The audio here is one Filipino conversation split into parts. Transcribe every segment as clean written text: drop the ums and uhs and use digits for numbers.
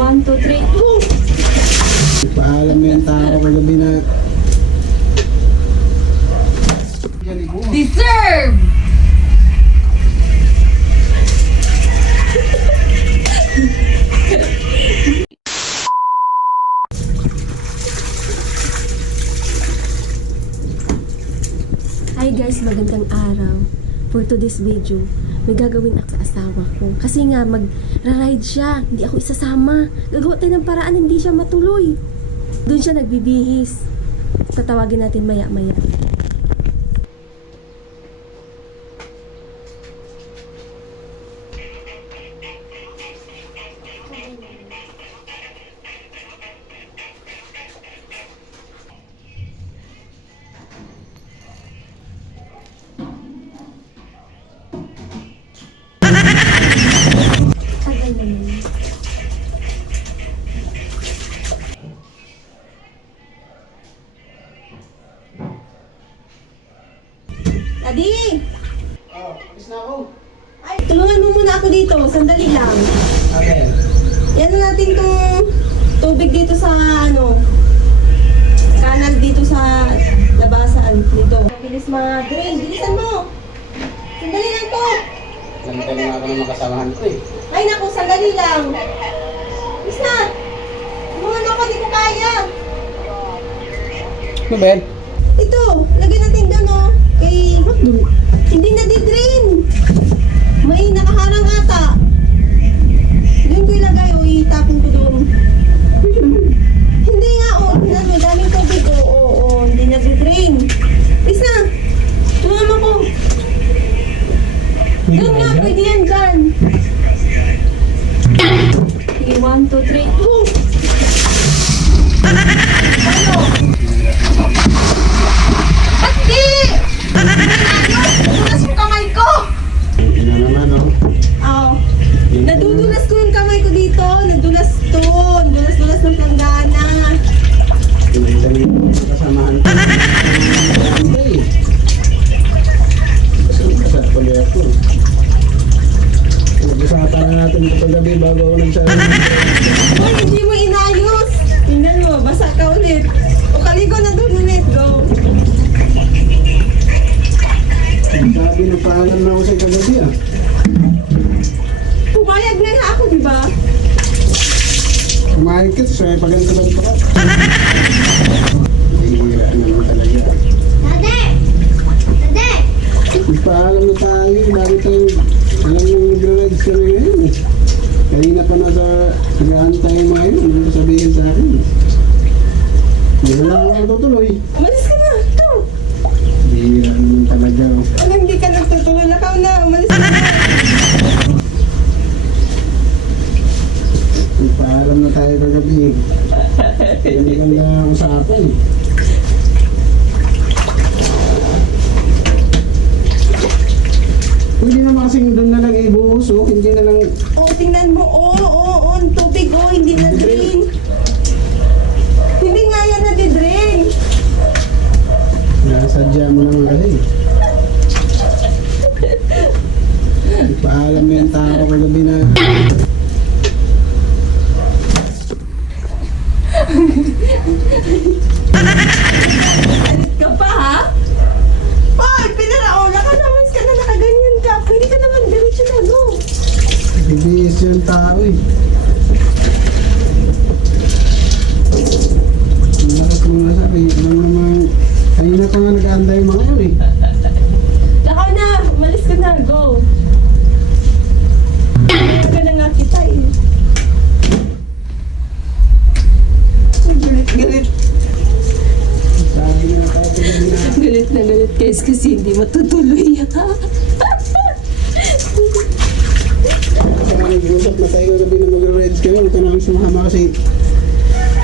1, 2, 3, go! Paalam mo yung tao kagabi na Deserve! Hi guys, magandang araw. For today's video, may gagawin ako sa asawa ko. Kasi nga, magra-ride siya. Hindi ako isasama. Gagawa tayo ng paraan, hindi siya matuloy. Doon siya nagbibihis. Tatawagin natin maya-maya. Tagal naman. Daddy! oh, alis na ako. Ay, tulungan mo muna ako dito. Sandali lang. Okay. Yan na natin tong tubig dito sa kanal dito sa labasan dito. Bilis mga drain. Bilisan mo. Sandali lang to. Lantay na ako ng makasamahan ko eh. Ay naku, sandali lang. Bilis na. Tulungan ako, di ko kaya. Ano Ben? Ito, lagyan natin doon kay... Hindi na di-drain. May nakaharang ata. Doon ko ilagay itapon ko doon. Hindi nga tingnan mo, daming tubig hindi na di-drain. Please na. Tulungan mo ko. Doon nga, pwede yan dyan. Okay, 1, 2, 3, go! Ano? Ba't di? Nadudulas mo kamay ko! Hindi na naman Oo. Nadudulas ko yung kamay ko dito. Nadulas to. Dulas-dulas ng planggana. Lantay na yung makasamahan ko. Lantay. Kasal pala ako. Nag-usapan na natin ito kagabi bago ako nagsabi. Uy, hindi mo inayos. Tingnan mo, basa ka ulit. O kaligo na doon ulit. Go. Sabi na paalam na ako sa kagabi ah. Pumayag na nga ako, di ba? Kumain ka, so paganto-ganto ka. Hihira naman talaga. Paalam na tayo, bago tayo, alam mo nag-rides kami ngayon eh. Kanina pa nasa nag-aantay mga yun, ano ba sabihin sa akin? Hindi na lang ako tutuloy. Umalis ka na. Ito. Hihira naman talaga. Ano hindi ka nagtutuloy? Lakaw na. Umalis ka na. Paalam na tayo kagabi. Hindi ganda usapan eh. Pwede naman kasing doon na lang ibuhos, hindi na lang... Tingnan mo. Ang tubig, hindi na drain. Hindi nga yan na di-drain. Nasadya mo naman kasi. Paalam mo yung tao kagabi na... Alit ka pa, ha? Hoy, pinaraola ka naman ka na nakaganyan ka. Pwede ka naman diretso na, go. Bibihis yung tao eh. Ang lakas mo nasabi, alam naman... Kanina pa nga nag-aantay yung mga yun eh. Lakaw na, umalis ka na, go. Talaga na nga kita eh. Ang galit. Sabi nga tayo kagabi na... Galit na galit guys kasi hindi matutuloy. Kaya nag-usap na tayo kagabi na mag-rides kayo. Huwag ka namin sumama kasi...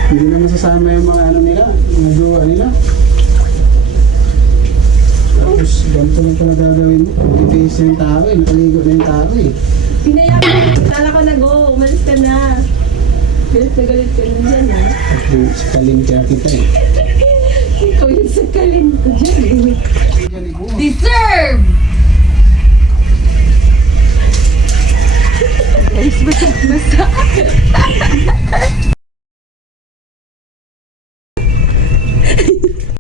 Hindi na masasama yung mga ano nila, mga jowa nila. Tapos ganito lang pala gagawin mo. Bibihis na yung tao eh, nakaligo na yung tao eh. Pinayaman ko, tala ka na, go. Umalis ka na. Galit na galit ka na dyan, ha? At yung sikalim kaya kita eh. Ikaw yung sakalin ko dyan, eh. Deserve! Guys, basa.